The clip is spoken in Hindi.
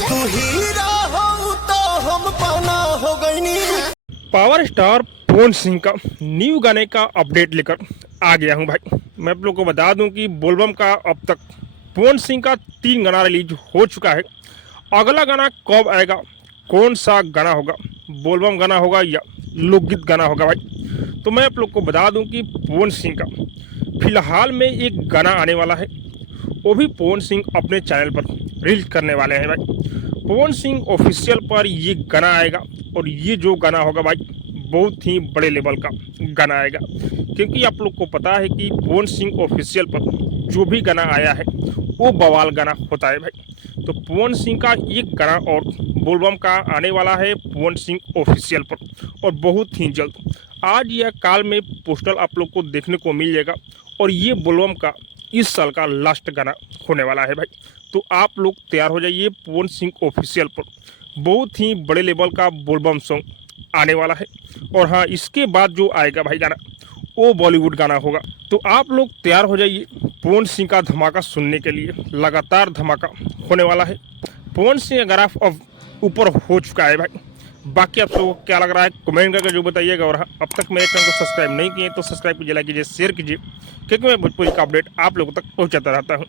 तू हीरा हो तो हम पाना हो गई। पावर स्टार पवन सिंह का न्यू गाने का अपडेट लेकर आ गया हूं भाई। मैं आप लोग को बता दूं कि बोलबम का अब तक पवन सिंह का 3 गाना रिलीज हो चुका है। अगला गाना कब आएगा, कौन सा गाना होगा, बोलबम गाना होगा या लोकगीत गाना होगा भाई, तो मैं आप लोग को बता दूं कि पवन सिंह का फिलहाल में एक गाना आने वाला है। वो भी पवन सिंह अपने चैनल पर रिलीज करने वाले हैं भाई। पवन सिंह ऑफिशियल पर ये गाना आएगा और ये जो गाना होगा भाई बहुत ही बड़े लेवल का गाना आएगा, क्योंकि आप लोग को पता है कि पवन सिंह ऑफिशियल पर जो भी गाना आया है वो बवाल गाना होता है भाई। तो पवन सिंह का एक गाना और बोलबम का आने वाला है पवन सिंह ऑफिशियल पर, और बहुत ही जल्द आज या काल में पोस्टर आप लोग को देखने को मिल जाएगा। और ये बोलबम का इस साल का लास्ट गाना होने वाला है भाई। तो आप लोग तैयार हो जाइए, पवन सिंह ऑफिशियल पर बहुत ही बड़े लेवल का बोलबम सॉन्ग आने वाला है। और हाँ, इसके बाद जो आएगा भाई गाना वो बॉलीवुड गाना होगा। तो आप लोग तैयार हो जाइए पवन सिंह का धमाका सुनने के लिए। लगातार धमाका होने वाला है। पवन सिंह ग्राफ अब ऊपर हो चुका है भाई। बाकी आप सबको क्या लग रहा है कमेंट करके जो बताइएगा। और हाँ, अब तक मेरे चैनल को सब्सक्राइब नहीं किए तो सब्सक्राइब कीजिए, लाइक कीजिए, शेयर कीजिए, क्योंकि मैं भोजपुरी का अपडेट आप लोगों तक पहुंचाता रहता हूँ।